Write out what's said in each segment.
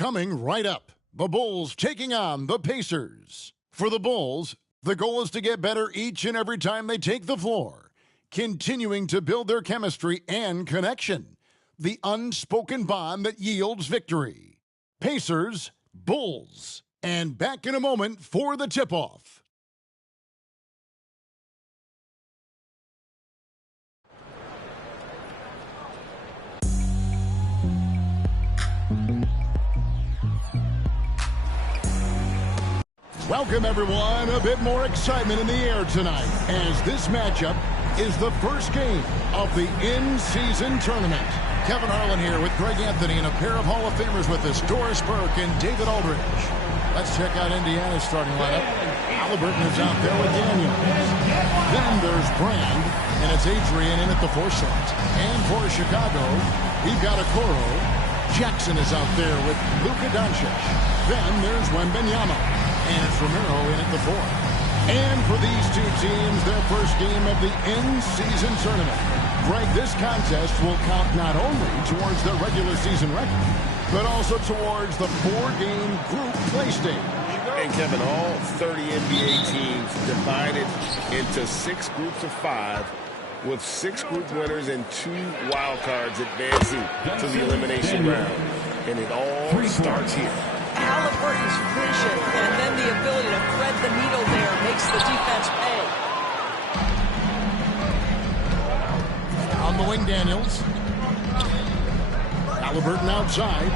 Coming right up, the Bulls taking on the Pacers. For the Bulls, the goal is to get better each and every time they take the floor, continuing to build their chemistry and connection, the unspoken bond that yields victory. Pacers, Bulls, and back in a moment for the tip-off. Welcome, everyone. A bit more excitement in the air tonight as this matchup is the first game of the in-season tournament. Kevin Harlan here with Greg Anthony and a pair of Hall of Famers with us, Doris Burke and David Aldridge. Let's check out Indiana's starting lineup. Halliburton is out there with Daniel. Then there's Brand, and it's Adrian in at the 4 slot. And for Chicago, we've got Okoro. Jackson is out there with Luka Doncic. Then there's Wembanyama. And it's Romero in at the 4. And for these two teams, their first game of the in-season tournament. Greg, this contest will count not only towards their regular season record, but also towards the 4-game group play stage. And Kevin, all 30 NBA teams divided into 6 groups of 5, with 6 group winners and 2 wild cards advancing to the elimination round. And it all starts here. Halliburton's vision and then the ability to thread the needle there makes the defense pay. On the wing, Daniels. Halliburton outside.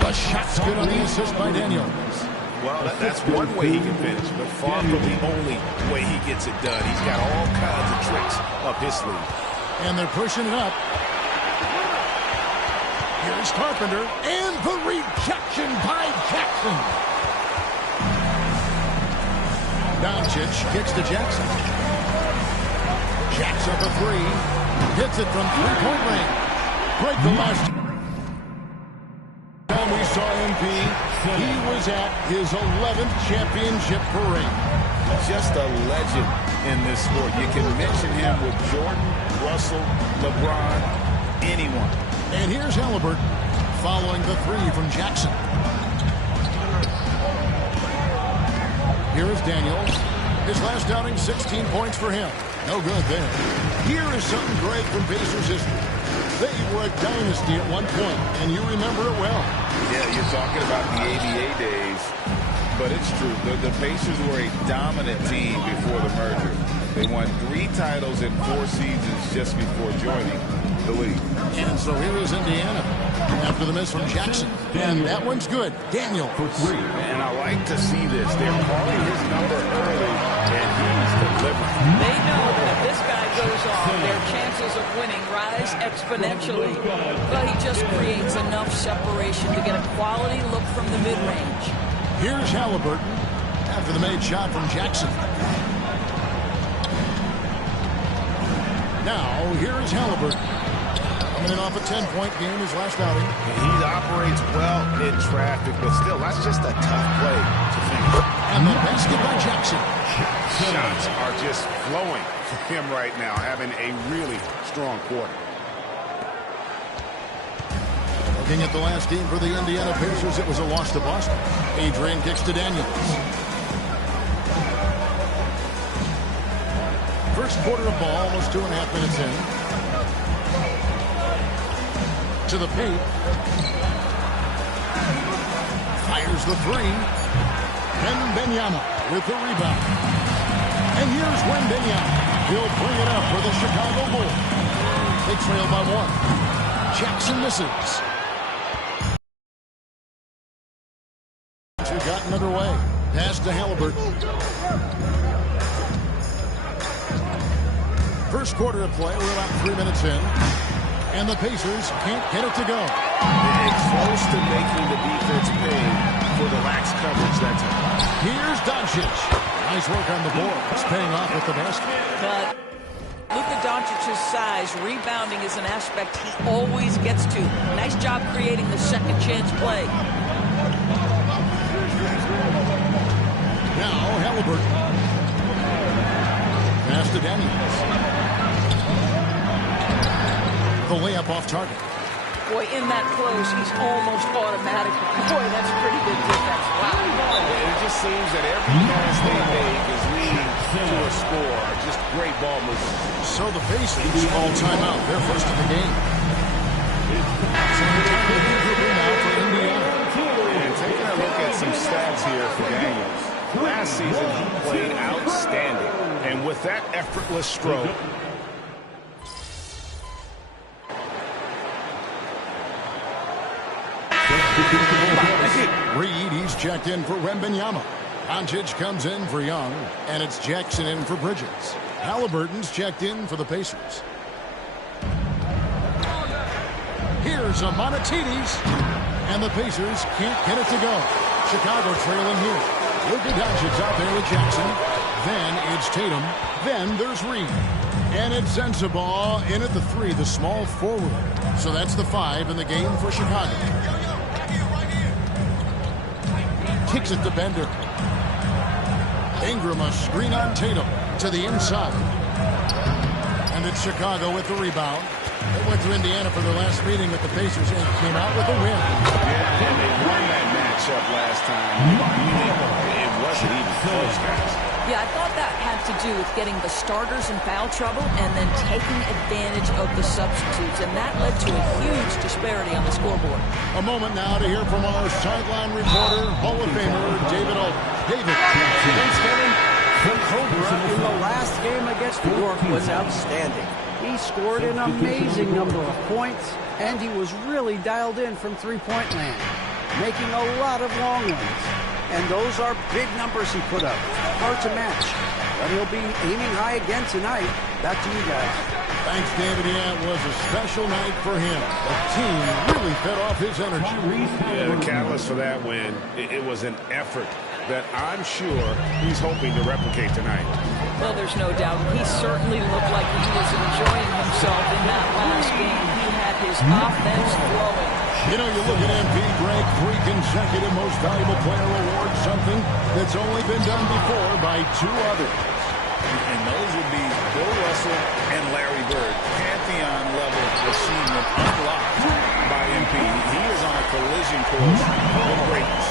The shot's good on the assist by Daniels. Well, that's one way he can finish, but far from the only way he gets it done. He's got all kinds of tricks up his sleeve. And they're pushing it up. Here's Carpenter, and the rejection by Jackson. Doncic kicks to Jackson. Jacks up a 3. Hits it from 3-point range. Break the last time we saw MP, he was at his 11th championship parade. Just a legend in this sport. You can mention him with Jordan, Russell, LeBron, anyone. And here's Halliburton following the 3 from Jackson. Here is Daniels. His last outing, 16 points for him. No good there. Here is something great from Pacers history. They were a dynasty at one point, and you remember it well. Yeah, you're talking about the ABA days, but it's true. The Pacers were a dominant team before the merger. They won 3 titles in 4 seasons just before joining the league. And so here is Indiana after the miss from Jackson. And that one's good. Daniel for 3. And I like to see this. They're calling his number early, and he's delivering. They know that if this guy goes off, their chances of winning rise exponentially. But he just creates enough separation to get a quality look from the mid-range. Here's Halliburton after the made shot from Jackson. Now, here is Halliburton. Coming in off a 10-point game his last outing. He operates well in traffic, but still, that's just a tough play to finish. And the basket by Jackson. Shots are just flowing for him right now, having a really strong quarter. Looking at the last game for the Indiana Pacers, it was a loss to Boston. Adrian kicks to Daniels. First quarter of ball, almost 2.5 minutes in. To the paint. Fires the 3. Wembanyama with the rebound. And here's Wembanyama. He'll bring it up for the Chicago Bulls. They trail by 1. Jackson misses. We've gotten underway. Pass to Halliburton. First quarter of play, we're about 3 minutes in. And the Pacers can't get it to go. They're close to making the defense pay for the lax coverage that time. Here's Doncic. Nice work on the board. It's paying off with the basket. But Luka Doncic's size, rebounding is an aspect he always gets to. Nice job creating the second chance play. Now Halliburton. Pass to Daniels. The layup off target. Boy, in that close, he's almost automatic. Boy, that's pretty good defense. Wow. It just seems that every pass they make is leading to a score. Just great ball movement. So the Pacers call timeout. They're first in the game. So the timeout grouping now for Indiana. And taking a look at some stats here for Daniels. Last season, he played outstanding. And with that effortless stroke, Reed, he's checked in for Wembanyama. Doncic comes in for Young, and it's Jackson in for Bridges. Halliburton's checked in for the Pacers. Here's a Monatides, and the Pacers can't get it to go. Chicago trailing here. Luka Doncic out there with Jackson. Then it's Tatum. Then there's Reed. And it's Sensabaugh in at the 3, the small forward. So that's the 5 in the game for Chicago. Kicks it to Bender. Ingram, a screen on Tatum to the inside. And it's Chicago with the rebound. They went to Indiana for their last meeting with the Pacers and came out with a win. yeah, and they won that matchup last time. It wasn't even close, guys. Yeah, I thought that had to do with getting the starters in foul trouble and then taking advantage of the substitutes, and that led to a huge disparity on the scoreboard. A moment now to hear from our sideline reporter, Hall of Famer David Aldridge. David. Thanks, Kevin. The Cobra in the last game against New York was outstanding. He scored an amazing number of points, and he was really dialed in from three-point land, making a lot of long ones. And those are big numbers he put up. Hard to match. But he'll be aiming high again tonight. Back to you guys. Thanks, David. Yeah, it was a special night for him. The team really fed off his energy. Yeah, the catalyst for that win, it was an effort that I'm sure he's hoping to replicate tonight. Well, there's no doubt. He certainly looked like he was enjoying himself in that last game. He had his offense flowing. You know, you look at MP, Greg, 3 consecutive Most Valuable Player awards, something that's only been done before by 2 others. And those would be Bill Russell and Larry Bird. Pantheon-level achievement unlocked by MP. He is on a collision course with greatness.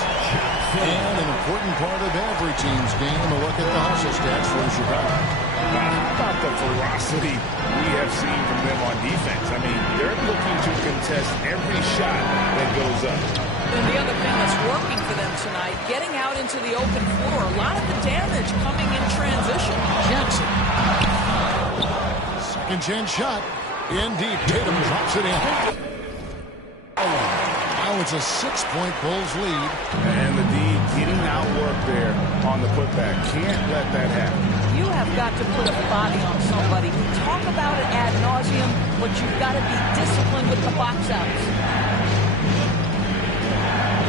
And an important part of every team's game, a look at the hustle stats for Chicago. How about the ferocity we have seen from them on defense? I mean, they're looking to contest every shot that goes up. And the other thing that's working for them tonight, getting out into the open floor, a lot of the damage coming in transition. Jackson. Second chance shot. In deep. Tatum drops it in. Now it's a 6-point Bulls lead. And the D getting outwork there on the putback. Can't let that happen. You have got to put a body on somebody. We talk about it ad nauseum, but you've got to be disciplined with the box outs.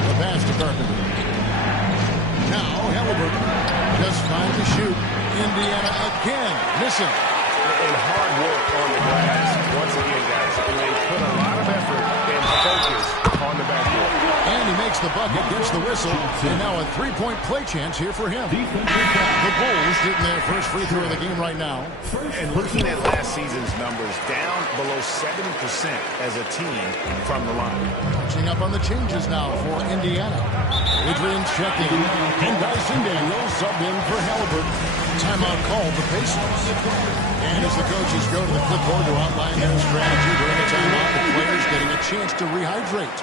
The pass to Carpenter. Now Halliburton just fine to shoot. Indiana again missing. And hard work on the glass. Once again, guys, they put a lot of effort and focus on the backboard. And he makes the bucket, gets the whistle, and now a 3-point play chance here for him. The Bulls getting their first free throw of the game right now. And looking at last season's numbers, down below 70% as a team from the line. Catching up on the changes now for Indiana. Adrian's checking, and Dyson Daniels subbed in for Halliburton. Timeout called the Pacers. And as the coaches go to the clipboard to outline their strategy during the timeout, the players getting a chance to rehydrate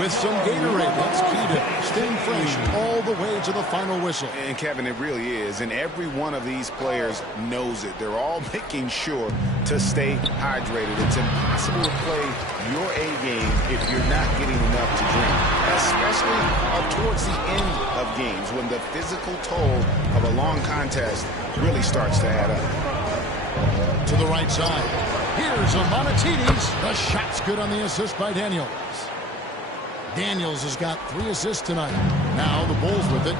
with some Gatorade. That's key to staying fresh all the way to the final whistle. And Kevin, it really is. And every one of these players knows it. They're all making sure to stay hydrated. It's impossible to play your A game if you're not getting enough to drink, especially towards the end of games when the physical toll of a long contest really starts to add up. To the right side. Here's a Monatides. The shot's good on the assist by Daniels. Daniels has got 3 assists tonight. Now the Bulls with it.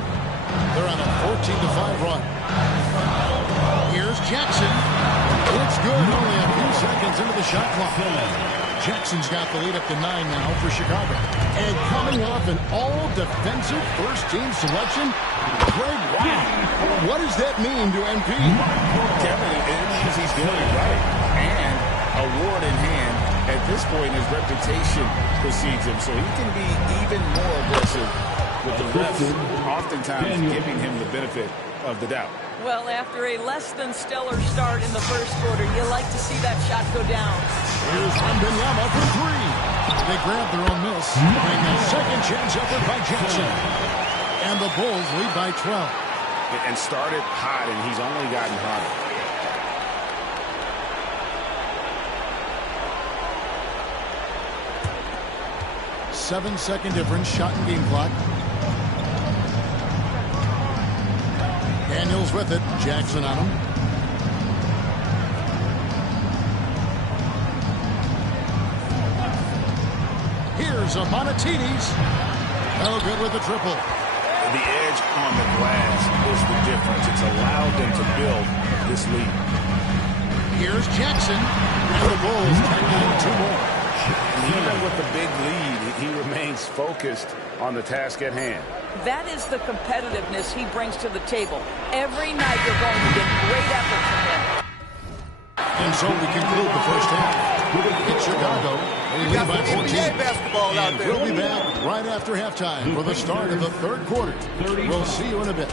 They're on a 14-5 run. Here's Jackson. It's good. Only a few seconds into the shot clock. Jackson's got the lead up to 9 now for Chicago. And coming off an all-defensive first-team selection, Greg, wow. What does that mean to MP? Kevin, it means he's doing it right. And award in hand, at this point, his reputation precedes him, so he can be even more aggressive with the refs, oftentimes giving him the benefit of the doubt. Well, after a less than stellar start in the first quarter, you like to see that shot go down. Here's Wembanyama for three. They grab their own miss. And a second chance effort by Jackson. And the Bulls lead by 12. And started hot, and he's only gotten hotter. Seven-second difference, shot and game clock. Daniels with it. Jackson on him. Here's a Monatides. No good with the triple. The edge on the glass is the difference. It's allowed them to build this lead. Here's Jackson. And the Bulls tack on two more. Even with the big lead, he remains focused on the task at hand. That is the competitiveness he brings to the table. Every night you're going to get great effort from him. And so we conclude the first half. It's Chicago. They lead by 14. Basketball out And there. we'll be back right after halftime for the start of the third quarter. We'll see you in a bit.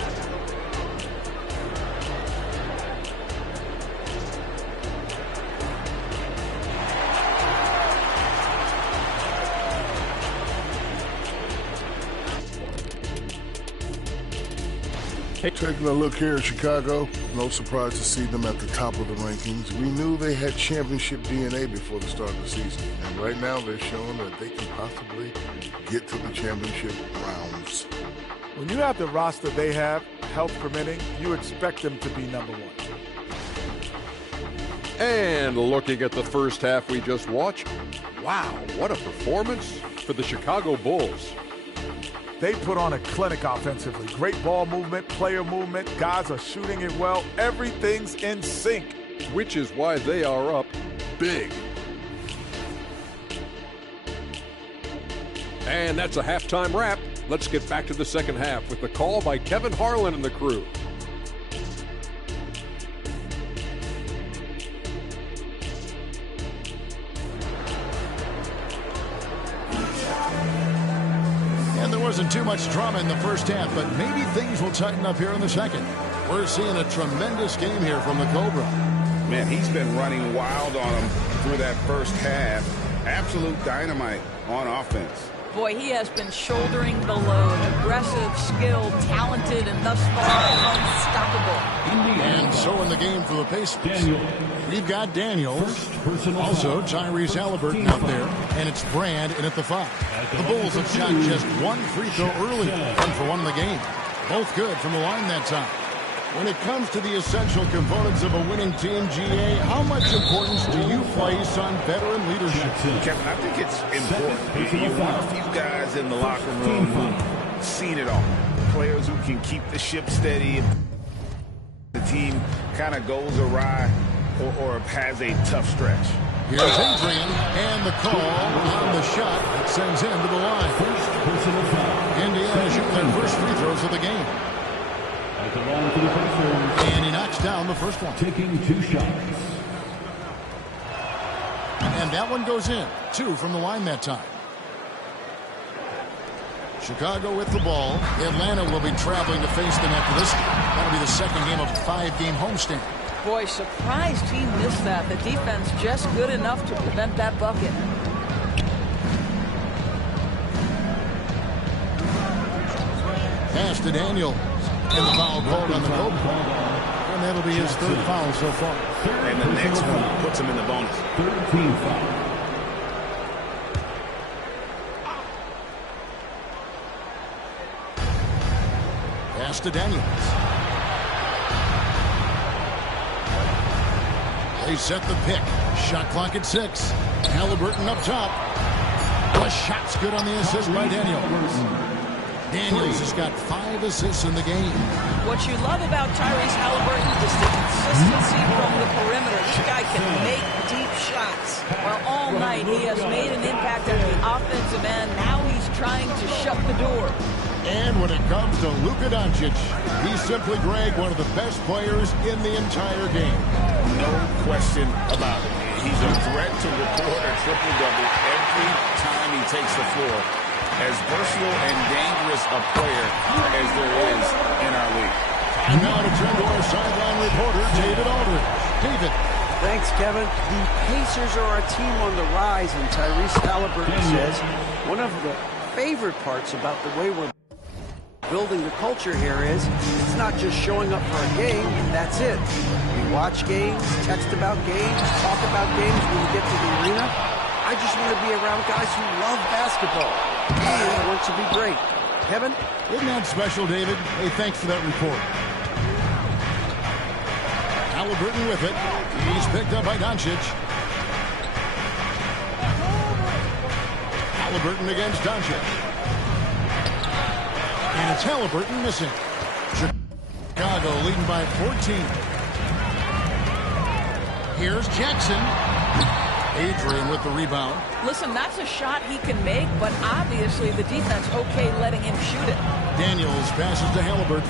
Taking a look here at Chicago, no surprise to see them at the top of the rankings. We knew they had championship DNA before the start of the season, and right now they're showing that they can possibly get to the championship rounds. When you have the roster they have, health permitting, you expect them to be number one. And looking at the first half we just watched, wow, what a performance for the Chicago Bulls. They put on a clinic offensively. Great ball movement, player movement. Guys are shooting it well. Everything's in sync. Which is why they are up big. And that's a halftime wrap. Let's get back to the second half with the call by Kevin Harlan and the crew. Wasn't too much drama in the first half, but maybe things will tighten up here in the second. We're seeing a tremendous game here from the Cobra. Man, he's been running wild on him through that first half. Absolute dynamite on offense. Boy, he has been shouldering the load. Aggressive, skilled, talented, and thus far unstoppable. And so in the game for the Pacers, we've got Daniels, also Tyrese Halliburton out there, and it's Brand in at the 5. The Bulls have shot just one free throw early, 1 for 1 in the game. Both good from the line that time. When it comes to the essential components of a winning team, GA, how much importance do you place on veteran leadership? Kevin, I think it's important. You want a few guys in the locker room who've seen it all. Players who can keep the ship steady. The team kind of goes awry or has a tough stretch. Here's Adrian, and the call on the shot that sends him to the line. Indiana shooting their first free throws of the game. And he knocks down the first one. Taking 2 shots. And that one goes in. 2 from the line that time. Chicago with the ball. Atlanta will be traveling to face them after this. That'll be the second game of a 5-game homestand. Boy, surprised he missed that. The defense just good enough to prevent that bucket. Pass to Daniel. And the foul called on the Cobra. And that'll be his 3rd foul so far. And the next one puts him in the bonus. 13 foul. Pass to Daniels. They set the pick. Shot clock at 6. Halliburton up top. The shot's good on the assist by Daniels. Daniels has got 5 assists in the game. What you love about Tyrese Halliburton is the consistency from the perimeter. This guy can make deep shots. Well, all night he has made an impact at the offensive end. Now he's trying to shut the door. And when it comes to Luka Doncic, he's simply, Greg, one of the best players in the entire game. No question about it. He's a threat to record a triple-double every time he takes the floor. As versatile and dangerous a player as there is in our league. And now to turn to our sideline reporter, David Aldridge. David. Thanks, Kevin. The Pacers are a team on the rise, and Tyrese Halliburton says one of the favorite parts about the way we're building the culture here is it's not just showing up for a game, that's it. We watch games, text about games, talk about games when we get to the arena. I just want to be around guys who love basketball and want to be great. Kevin? Isn't that special, David? Hey, thanks for that report. Halliburton with it. He's picked up by Doncic. Halliburton against Doncic. And it's Halliburton missing. Chicago leading by 14. Here's Jackson. Adrian with the rebound. Listen, that's a shot he can make, but obviously the defense okay letting him shoot it. Daniels passes to Halliburton.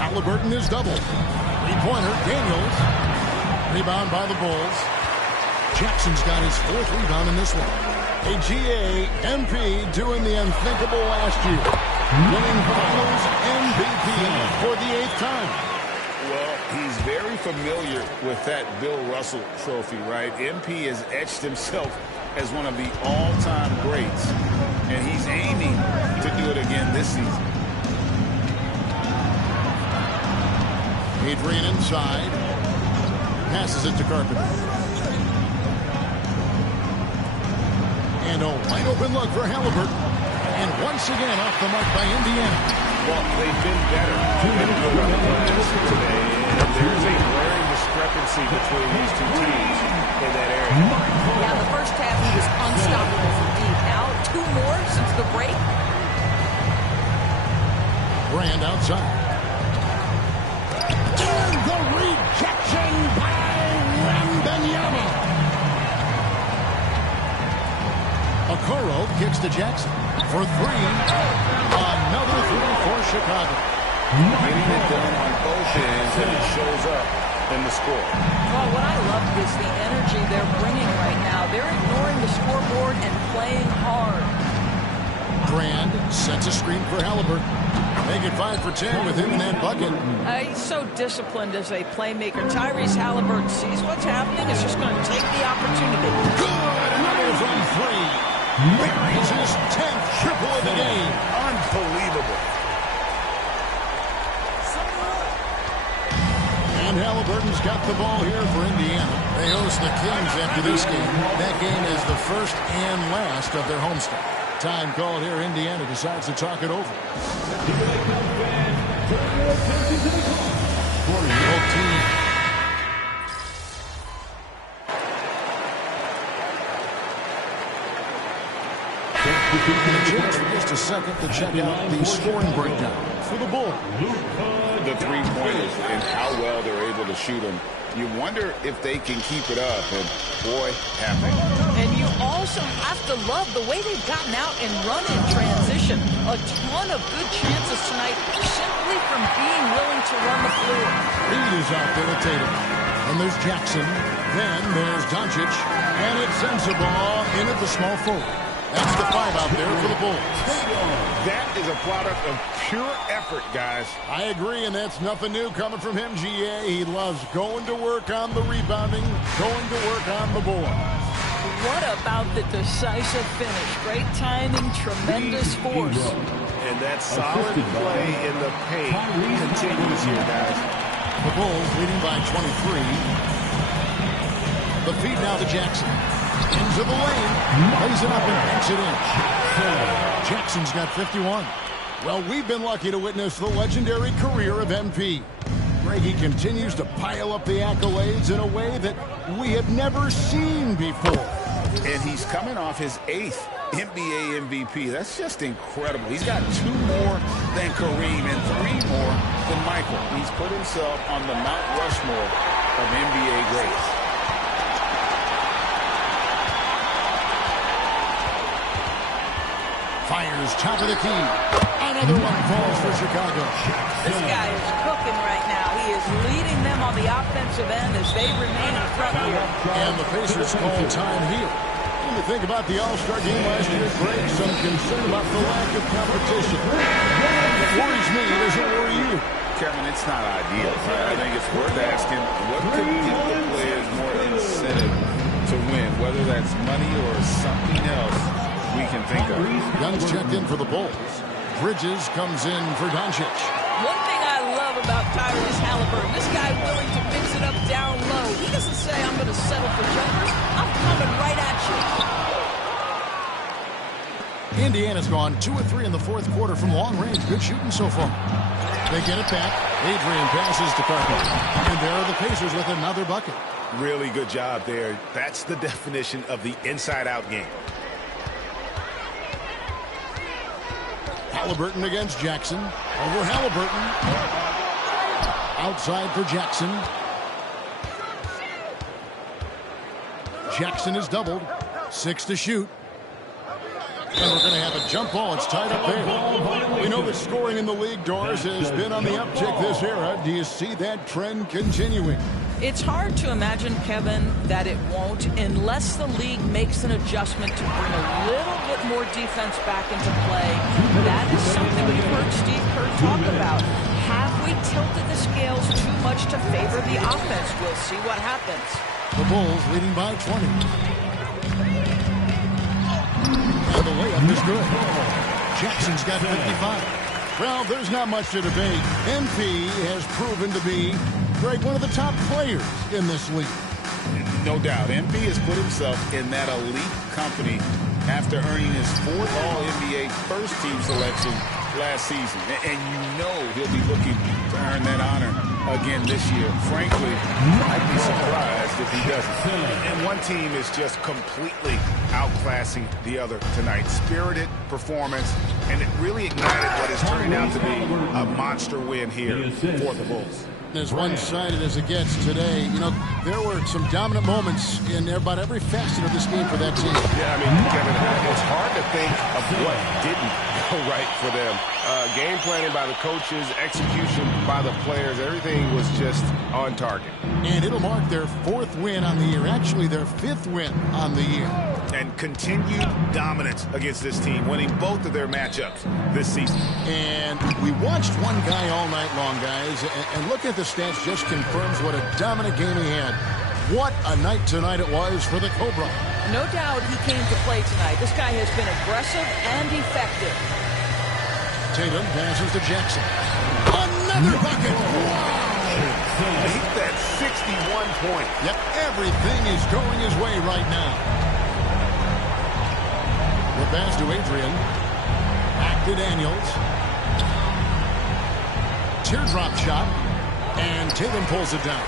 Halliburton is double. Three-pointer, Daniels. Rebound by the Bulls. Jackson's got his fourth rebound in this one. A GA MP doing the unthinkable last year. Winning Finals MVP for the 8th time. Well, he's very familiar with that Bill Russell trophy, right? MP has etched himself as one of the all-time greats, and he's aiming to do it again this season. Adrian inside. Passes it to Carpenter. And a wide open look for Halliburton. And once again off the mark by Indiana. Well, they've been better than good on the glass today, and there's a glaring discrepancy between these two teams in that area. Yeah, the first half he was unstoppable from deep. Now 2 more since the break. Brand outside. And the rejection by Wembanyama. Okoro kicks to Jackson for 3. Another 3 for Chicago. Getting it done on both ends, and it shows up in the score. Well, what I love is the energy they're bringing right now. They're ignoring the scoreboard and playing hard. Brand sets a screen for Halliburton. Make it 5 for 10 with him in that bucket. He's so disciplined as a playmaker. Tyrese Halliburton sees what's happening. Is just going to take the opportunity. Good. Another from 3. Buries his 10th triple of the game. Unbelievable. And Halliburton's got the ball here for Indiana. They host the Kings after this game. That game is the first and last of their homestand. Time called here. Indiana decides to talk it over. Both teams. For just a second to check out the scoring breakdown for the Bulls. The three-pointers and how well they're able to shoot them. You wonder if they can keep it up, and boy, have they. And you also have to love the way they've gotten out and run in transition. A ton of good chances tonight simply from being willing to run the floor. Reed is out there at Tatum. And there's Jackson. Then there's Doncic. And it sends the ball in at the small forward. That's the 5 out there for the Bulls. That is a product of pure effort, guys. I agree, and that's nothing new coming from him, GA. He loves going to work on the rebounding, going to work on the board. What about the decisive finish? Great timing, tremendous force. And that solid play in the paint continues here, guys. The Bulls leading by 23. The feed now to Jackson. Into the lane. Lays it up and banks it in. Jackson's got 51. Well, we've been lucky to witness the legendary career of MP. Greggy continues to pile up the accolades in a way that we have never seen before. And he's coming off his 8th NBA MVP. That's just incredible. He's got 2 more than Kareem and 3 more than Michael. He's put himself on the Mount Rushmore of NBA greats. Fires Here's top of the key. Another one falls for Chicago. This guy is cooking right now. He is leading them on the offensive end as they remain in front here. And the Pacers call time here. When you think about the All-Star game last year, Greg, some concern about the lack of competition. It worries me. Does it worry you? Kevin, it's not ideal. I think it's worth asking what could give the players more incentive to win, whether that's money or something else we can think of. Young's checked in for the Bulls. Bridges comes in for Doncic. One thing I love about Tyrese Halliburton, this guy willing to mix it up down low. He doesn't say, I'm going to settle for jumpers. I'm coming right at you. Indiana's gone 2 of 3 in the fourth quarter from long range. Good shooting so far. They get it back. Adrian passes to Carter. And there are the Pacers with another bucket. Really good job there. That's the definition of the inside-out game. Halliburton against Jackson. Over Halliburton. Outside for Jackson. Jackson is doubled. 6 to shoot. And we're going to have a jump ball. It's tied up there. We know the scoring in the league, Doris, has been on the uptick this era. Do you see that trend continuing? It's hard to imagine, Kevin, that it won't unless the league makes an adjustment to bring a little bit more defense back into play. That is something we've heard Steve Kerr talk about. Have we tilted the scales too much to favor the offense? We'll see what happens. The Bulls leading by 20. And the layup is good. Jackson's got 55. Well, there's not much to debate. MP has proven to be, Greg, one of the top players in this league. No doubt. MP has put himself in that elite company after earning his 4th All-NBA first-team selection last season. And you know he'll be looking to earn that honor again this year. Frankly, I'd be surprised if he doesn't. And one team is just completely outclassing the other tonight. Spirited performance, and it really ignited what is turning out to be a monster win here for the Bulls. As one-sided as it gets today, you know, there were some dominant moments in about every facet of this game for that team. Yeah, I mean, Kevin, it's hard to think of what didn't go right for them. Game planning by the coaches, execution by the players, everything was just on target. And it'll mark their 4th win on the year, actually their 5th win on the year. And continued dominance against this team, winning both of their matchups this season. And we watched one guy all night long, guys, and looking at the stats just confirms what a dominant game he had. What a night tonight it was for the Cobra. No doubt he came to play tonight. This guy has been aggressive and effective. Tatum passes to Jackson. Another bucket! Wow! He's at 61 points. Yep, everything is going his way right now. The pass to Adrian. Back to Daniels. Teardrop shot. And Tatum pulls it down.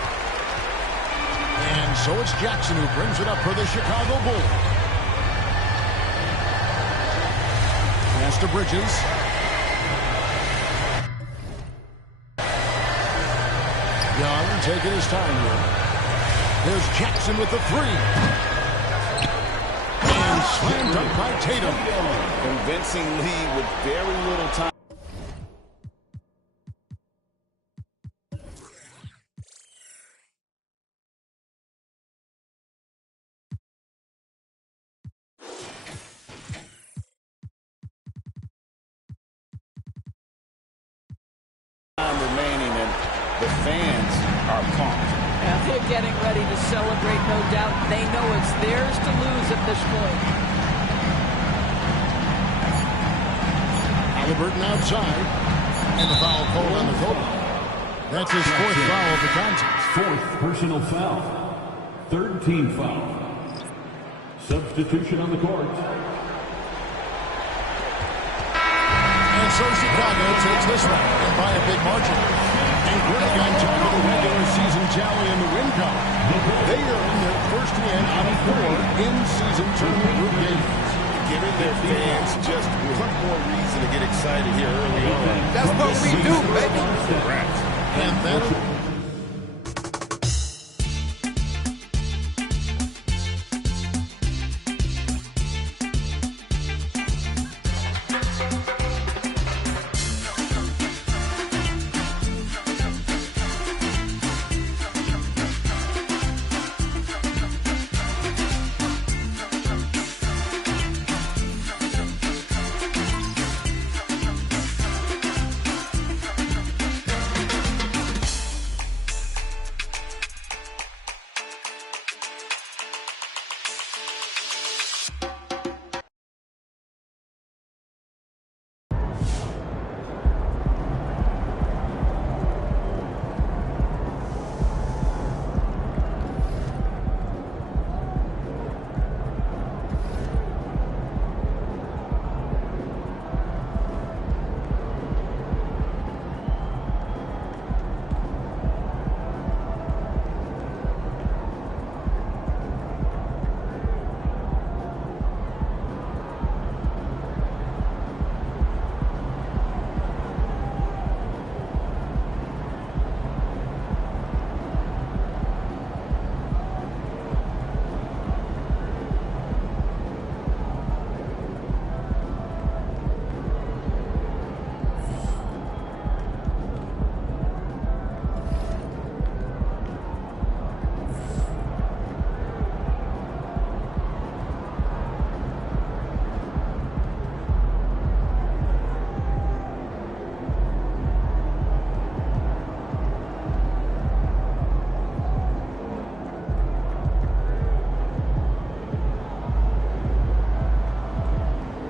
And so it's Jackson who brings it up for the Chicago Bulls. Pass to Bridges. Young taking his time here. There's Jackson with the 3. And slam dunk by Tatum. Convincing lead with very little time. Remaining, and the fans are pumped. Yeah, they're getting ready to celebrate, no doubt. They know it's theirs to lose at this point. Halliburton outside. And the foul called on the Cobra. That's his 4th foul of the contest. 4th personal foul. 3rd team foul. Substitution on the court. And so Chicago takes this one, and by a big margin. And Greg, on top of the regular season tally and the win column, they earn their first win out of 4 in-season tournament group games. Giving their fans just one more reason to get excited here early on. That's what we do, baby. Correct. And then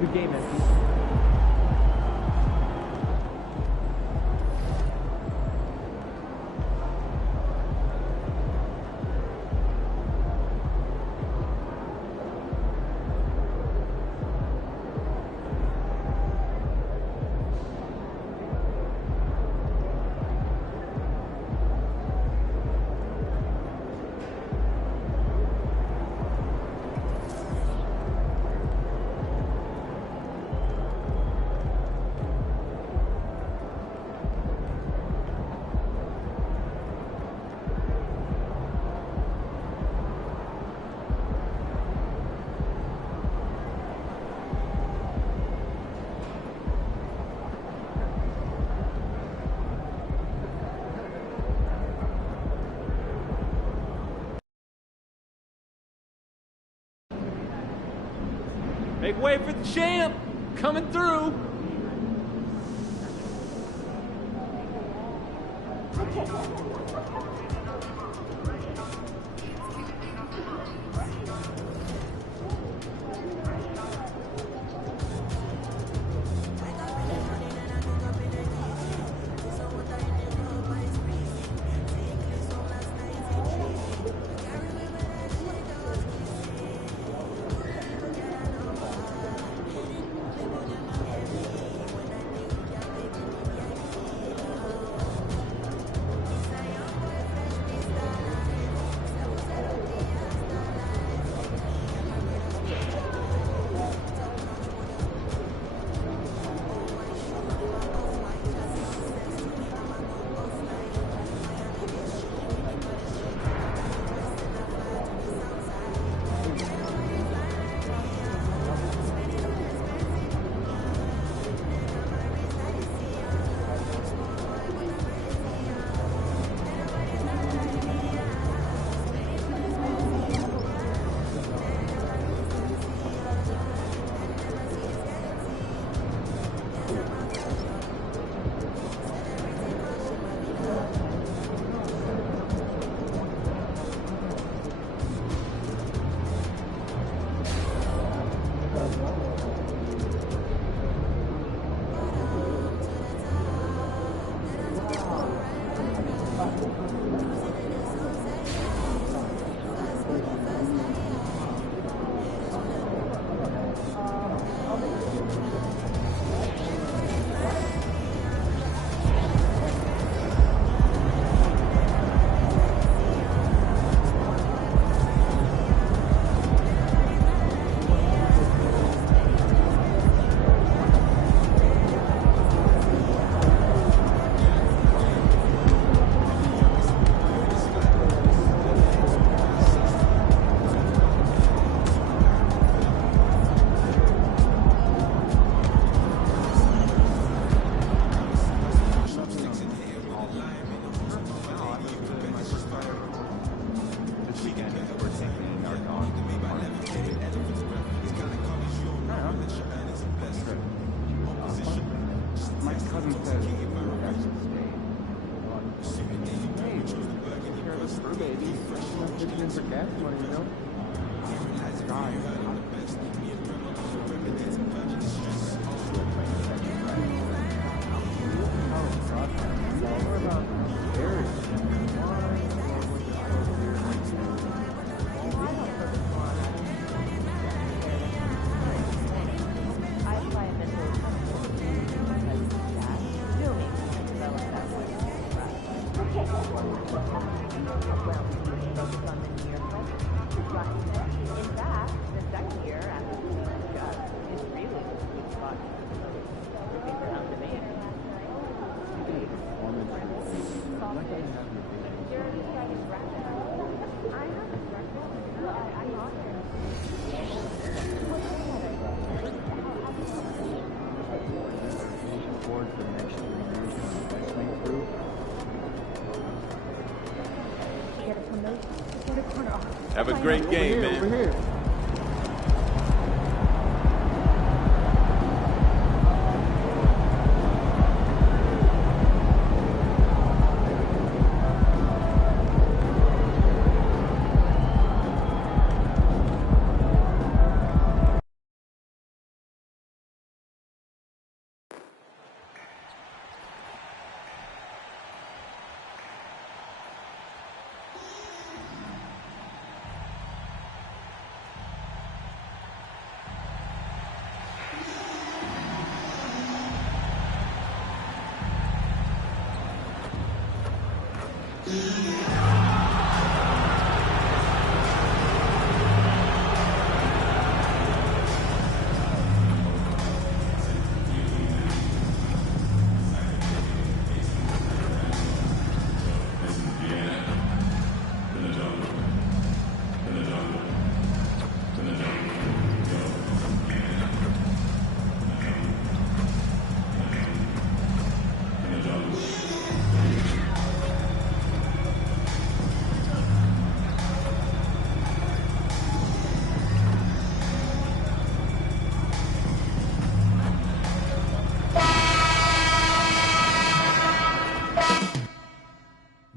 Good game, man. Make way for the champ! Coming through! Have a great game, man. Over here.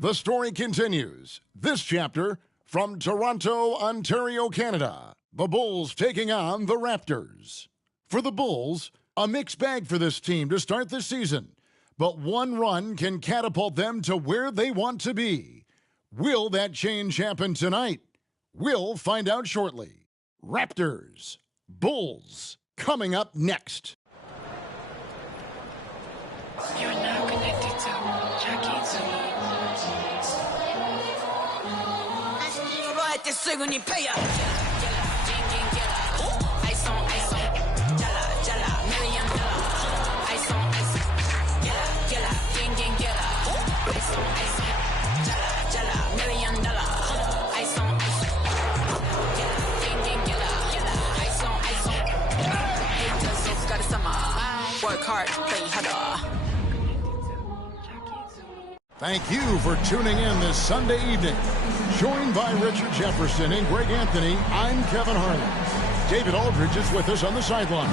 The story continues. This chapter from Toronto, Ontario, Canada. The Bulls taking on the Raptors. For the Bulls, a mixed bag for this team to start the season. But one run can catapult them to where they want to be. Will that change happen tonight? We'll find out shortly. Raptors, Bulls, coming up next. You're now connected to Jackie. すぐにペイヤー Work hard, play harder. Thank you for tuning in this Sunday evening. Joined by Richard Jefferson and Greg Anthony, I'm Kevin Harlan. David Aldridge is with us on the sideline.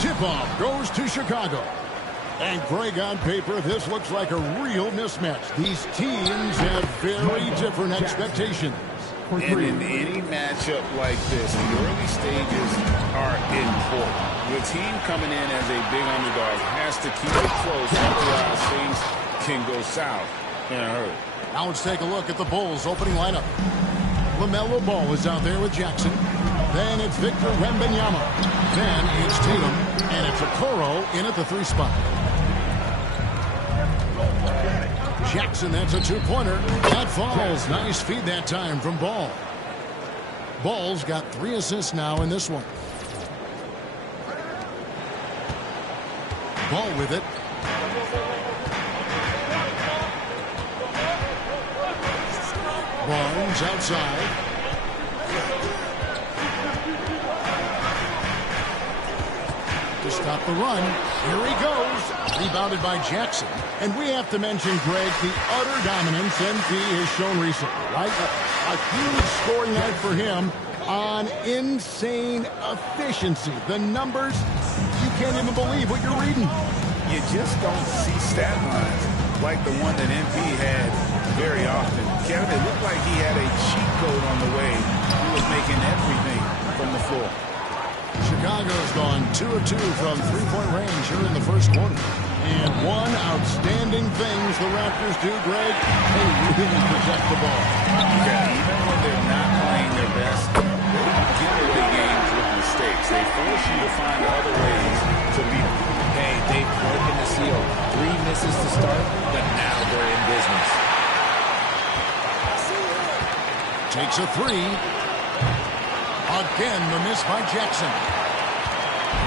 Tip-off goes to Chicago. And Greg, on paper, this looks like a real mismatch. These teams have very different expectations. And in any matchup like this, the early stages are important. Your team coming in as a big underdog has to keep it close, otherwise things can go south in a hurry. Now let's take a look at the Bulls' opening lineup. LaMelo Ball is out there with Jackson. Then it's Victor Wembanyama. Then it's Tatum. And it's Okoro in at the 3 spot. Jackson, that's a 2-pointer. That falls. Nice feed that time from Ball. Ball's got 3 assists now in this one. Ball with it. Barnes outside. To stop the run. Here he goes. Rebounded by Jackson. And we have to mention, Greg, the utter dominance MP has shown recently, right? A huge scoring night for him on insane efficiency. The numbers, you can't even believe what you're reading. You just don't see stat lines like the one that MP had very often. Kevin, it looked like he had a cheat code on the way. He was making everything from the floor. Chicago's gone 2 of 2 from 3-point range here in the first quarter. And one outstanding thing the Raptors do, Greg, they really protect the ball. Yeah, even when they're not playing their best, they don't give away games with mistakes. They force you to find other ways to beat them. Hey, they've broken the seal. 3 misses to start, but now they're in business. Takes a 3. Again, the miss by Jackson.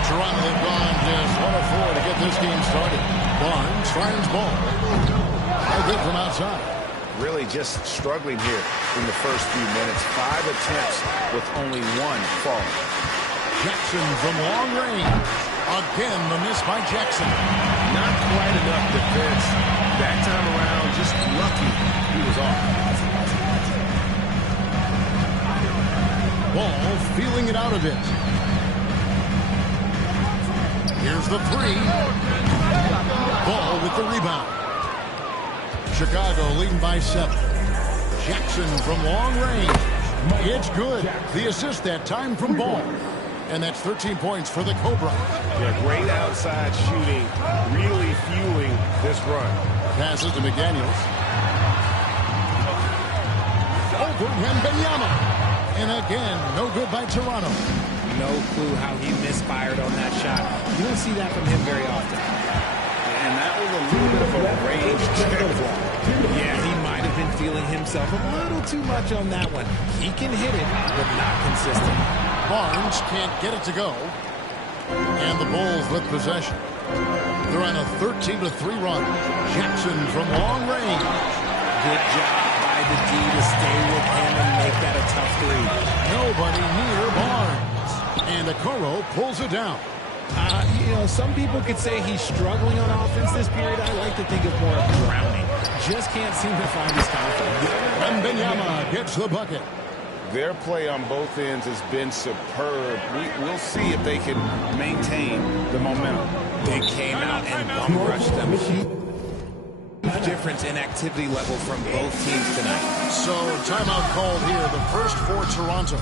Toronto have gone just 1 of 4 to get this game started. Barnes finds Ball. No good from outside. Really just struggling here in the first few minutes. 5 attempts with only 1 falling. Jackson from long range. Again, the miss by Jackson. Not quite enough defense. That time around, just lucky he was off. Ball feeling it out a bit. Here's the 3. Ball with the rebound. Chicago leading by 7. Jackson from long range. It's good. The assist that time from Ball. And that's 13 points for the Cobras. Yeah, great outside shooting, really fueling this run. Passes to McDaniels. Over Wembanyama. And again, no good by Toronto. no clue how he misfired on that shot. You don't see that from him very often. And that was a little bit of a range check for him. Yeah, he might have been feeling himself a little too much on that one. He can hit it, but not consistent. Barnes can't get it to go. And the Bulls with possession. They're on a 13-3 run. Jackson from long range. Good job by the D to stay with him and make that a tough three. Nobody near Barnes. And Okoro pulls it down. You know, some people could say he's struggling on offense this period. I like to think of more of drowning. Just can't seem to find his confidence. Wembanyama gets the bucket. Their play on both ends has been superb. We'll see if they can maintain the momentum. They came out and bum rushed them. Huge difference in activity level from both teams tonight. So timeout called here, the first for Toronto.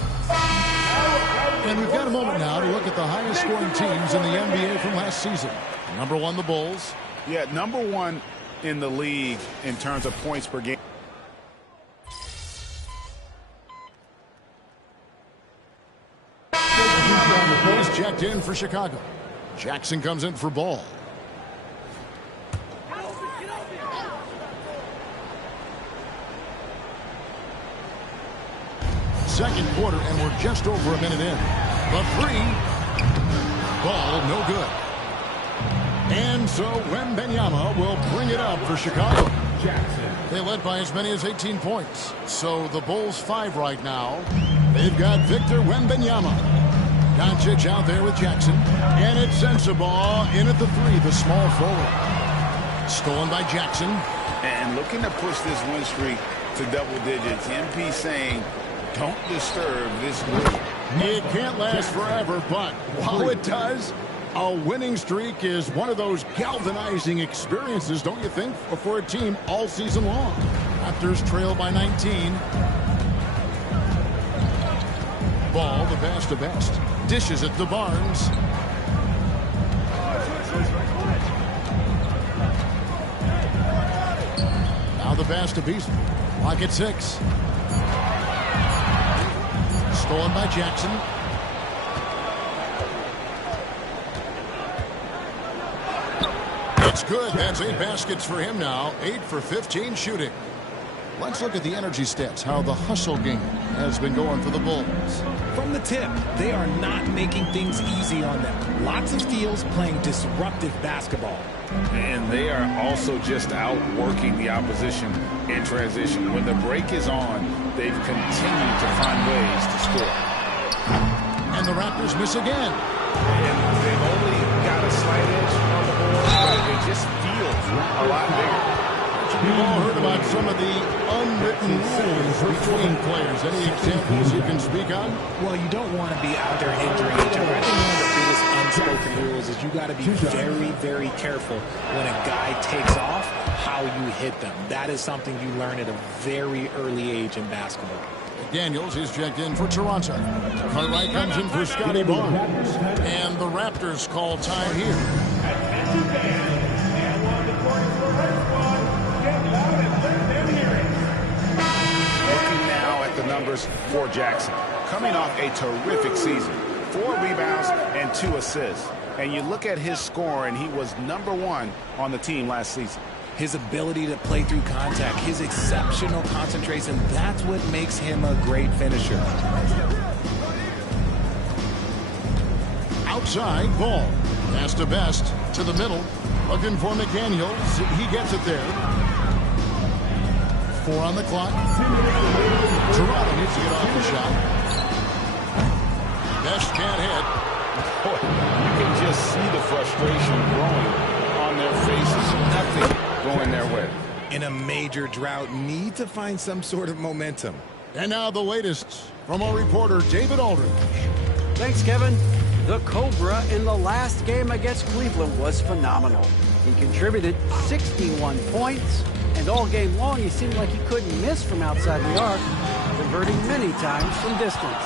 And we've got a moment now to look at the highest scoring teams in the NBA from last season. Number 1, the Bulls. Yeah, number 1 in the league in terms of points per game. He's checked in for Chicago. Jackson comes in for Ball. Second quarter, and we're just over a minute in. The three. Ball no good. And so Wembanyama will bring it up for Chicago. They led by as many as 18 points. So the Bulls 5 right now. They've got Victor Wembanyama. Doncic out there with Jackson. And it's Sensabaugh in at the 3, the small forward. Stolen by Jackson. And looking to push this win streak to double digits. MP saying, don't disturb this group. It can't last forever, but while it does, a winning streak is one of those galvanizing experiences, don't you think, for a team all season long. Raptors trail by 19. Ball, the best of best. Dishes it to Barnes. Now the pass to Beasley. Clock at 6. Stolen by Jackson. It's good. That's 8 baskets for him now. 8 for 15 shooting. Let's look at the energy stats, how the hustle game has been going for the Bulls. From the tip, they are not making things easy on them. Lots of steals, playing disruptive basketball. And they are also just outworking the opposition in transition. When the break is on, they've continued to find ways to score. And the Raptors miss again. And they've only got a slight edge on the board, but it just feels a lot bigger. We've all heard about some of the unwritten rules between players. Any examples you can speak on? Well, you don't want to be out there injuring each other. I think one of the biggest unspoken rules is you got to be very, very careful when a guy takes off, how you hit them. That is something you learn at a very early age in basketball. Daniels is checked in for Toronto. Cartwright comes in for Scotty Barnes. And the Raptors call time here. The numbers for Jackson. Coming off a terrific season. 4 rebounds and 2 assists. And you look at his score, and he was number 1 on the team last season. His ability to play through contact, his exceptional concentration, that's what makes him a great finisher. Outside, Ball. Pass to Best. To the middle. Looking for McDaniels. He gets it there. 4 on the clock. Toronto needs to get off the shot. Best can't hit. You can just see the frustration growing on their faces. Nothing going their way. In a major drought, need to find some sort of momentum. And now the latest from our reporter, David Aldridge. Thanks, Kevin. The Cobra in the last game against Cleveland was phenomenal. He contributed 61 points. And all game long, he seemed like he couldn't miss from outside the arc, converting many times from distance.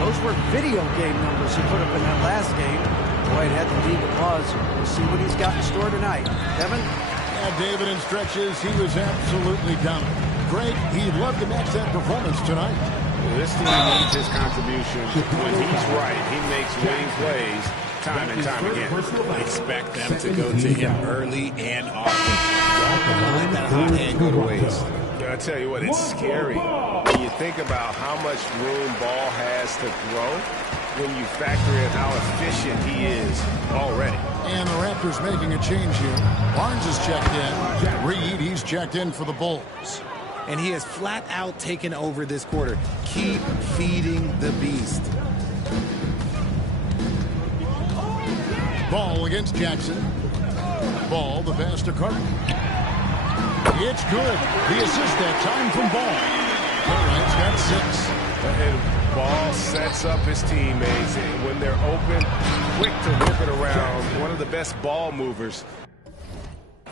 Those were video game numbers he put up in that last game. Boy, it had the league applause. We'll see what he's got in store tonight. Kevin? Yeah, David, in stretches, he was absolutely dominant. Greg, he'd love to match that performance tonight. This team needs his contribution. When he's right, he makes winning plays time and time again. Expect them to go to him early and often. Don't let that hot hand go to waste. I tell you what, it's scary when you think about how much room Ball has to throw when you factor in how efficient he is already. And the Raptors making a change here. Barnes is checked in. Reed, he's checked in for the Bulls. And he has flat out taken over this quarter. Keep feeding the beast. Ball against Jackson. Ball, the pass to Carter. It's good. The assist that time from Ball. Cartwright's got 6. And Ball sets up his teammates, and when they're open, quick to whip it around. One of the best ball movers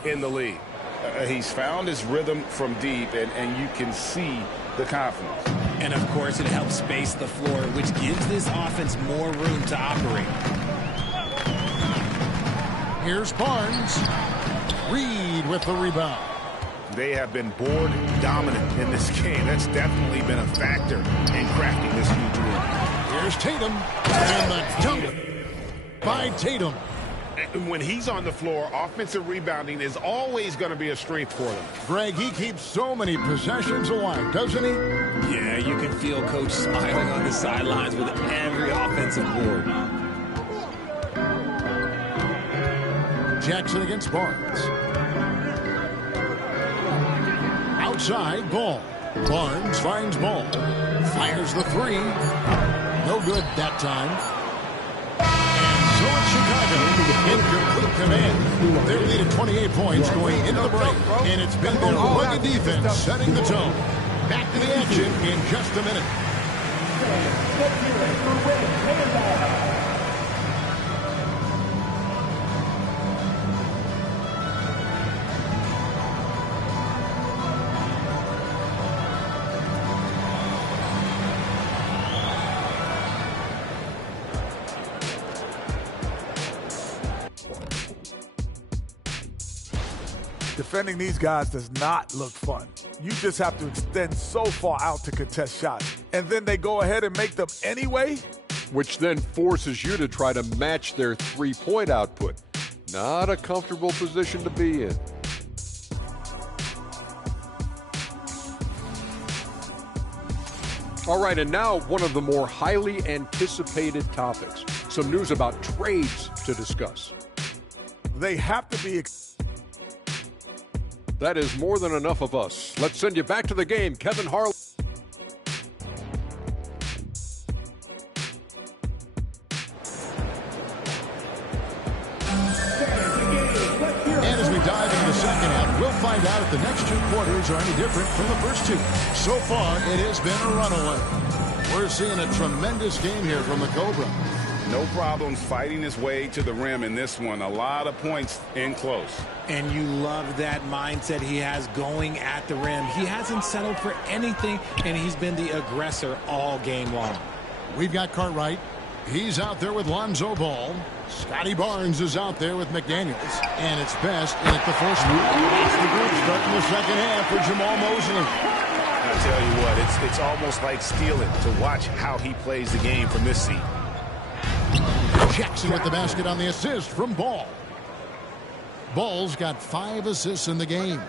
in the league. He's found his rhythm from deep, and you can see the confidence. And, of course, it helps space the floor, which gives this offense more room to operate. Here's Barnes. Reed with the rebound. They have been board dominant in this game. That's definitely been a factor in crafting this huge lead. Here's Tatum. And the dunk by Tatum. And when he's on the floor, offensive rebounding is always going to be a strength for them. Greg, he keeps so many possessions alive, doesn't he? Yeah, you can feel Coach smiling on the sidelines with every offensive board. Jackson against Barnes. Outside, Ball. Barnes finds Ball. Fires the 3. No good that time. And so it's Chicago in complete command. Their lead at 28 points going into the break. And it's been their rugged defense setting the tone. Back to the action in just a minute. Defending these guys does not look fun. You just have to extend so far out to contest shots. And then they go ahead and make them anyway? Which then forces you to try to match their three-point output. Not a comfortable position to be in. All right, and now one of the more highly anticipated topics. Some news about trades to discuss. They have to be... That is more than enough of us. Let's send you back to the game, Kevin Harlan. And as we dive into the second half, we'll find out if the next 2 quarters are any different from the first 2. So far, it has been a runaway. We're seeing a tremendous game here from the Cobra. No problem fighting his way to the rim in this one. A lot of points in close. And you love that mindset he has going at the rim. He hasn't settled for anything, and he's been the aggressor all game long. We've got Cartwright. He's out there with Lonzo Ball. Scotty Barnes is out there with McDaniels. And it's Best in at the first. That's the group starting the second half for Jamal Mosley. I tell you what, it's almost like stealing to watch how he plays the game from this seat. Jackson with the basket on the assist from Ball. Ball's got 5 assists in the game.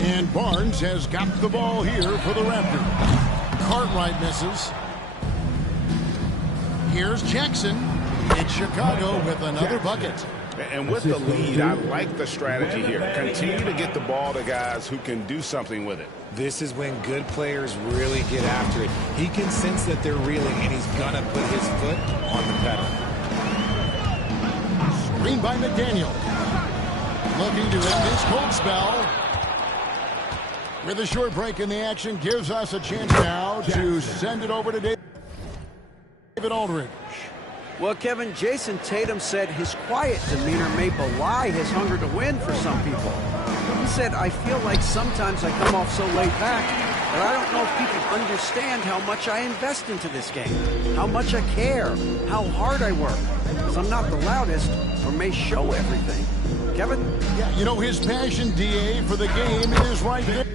And Barnes has got the ball here for the Raptors. Cartwright misses. Here's Jackson. It's Chicago with another bucket. And with the lead, I like the strategy here. Continue to get the ball to guys who can do something with it. This is when good players really get after it. He can sense that they're reeling, and he's going to put his foot on the pedal. Screen by McDaniel. Looking to end this cold spell. With a short break in the action, gives us a chance now to send it over to David Aldridge. Well, Kevin, Jason Tatum said his quiet demeanor may belie his hunger to win for some people. He said, I feel like sometimes I come off so laid back that I don't know if people understand how much I invest into this game, how much I care, how hard I work, because I'm not the loudest or may show everything. Kevin? Yeah, you know, his passion, DA, for the game is right there.